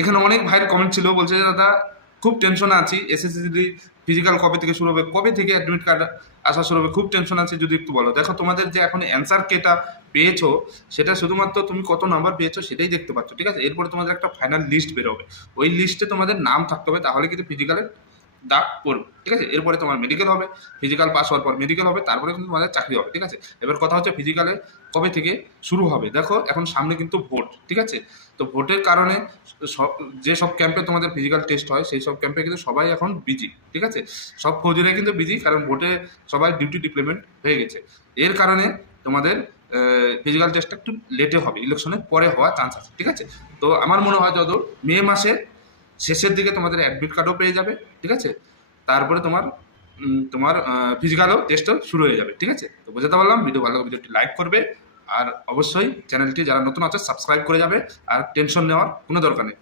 এখানে অনেক ভাইয়ের কমেন্ট ছিল, বলছে যে দাদা খুব টেনশনে আছি, এসএসসি ফিজিক্যাল কবে থেকে শুরু হবে, কবে থেকে অ্যাডমিট কার্ড আসা শুরু হবে, খুব টেনশন আছে, যদি একটু বলো। দেখো তোমাদের যে এখন অ্যান্সার কেটা পেয়েছো, সেটা শুধুমাত্র তুমি কত নাম্বার পেয়েছো সেটাই দেখতে পাচ্ছ, ঠিক আছে। এরপরে তোমাদের একটা ফাইনাল লিস্ট বেরোবে, ওই লিস্টে তোমাদের নাম থাকতে হবে, তাহলে কিন্তু ফিজিক্যালের দাগ পড়বে, ঠিক আছে। এরপরে তোমার মেডিকেল হবে, ফিজিক্যাল পাস হওয়ার পর মেডিকেল হবে, তারপরে কিন্তু তোমাদের চাকরি হবে, ঠিক আছে। এবার কথা হচ্ছে ফিজিক্যালে কবে থেকে শুরু হবে। দেখো এখন সামনে কিন্তু ভোট, ঠিক আছে। তো ভোটের কারণে সব যেসব ক্যাম্পে তোমাদের ফিজিক্যাল টেস্ট হয় সেই সব ক্যাম্পে কিন্তু সবাই এখন বিজি, ঠিক আছে। সব ফৌজিরা কিন্তু বিজি, কারণ ভোটে সবাই ডিউটি ডিপ্লয়মেন্ট হয়ে গেছে। এর কারণে তোমাদের ফিজিক্যাল টেস্টটা একটু লেটে হবে, ইলেকশনের পরে হওয়ার চান্স আছে, ঠিক আছে। তো আমার মনে হয় যত মে মাসের শেষের দিকে তোমাদের অ্যাডমিট কার্ডও পেয়ে যাবে, ঠিক আছে। তারপরে তোমার ফিজিক্যালও টেস্টও শুরু হয়ে যাবে, ঠিক আছে। তো বোঝাতে পারলাম, ভিডিও ভালো লাগলে ভিডিওটি লাইক করবে, আর অবশ্যই চ্যানেলটি যারা নতুন আছে সাবস্ক্রাইব করে যাবে, আর টেনশন নেওয়ার কোনো দরকার নেই।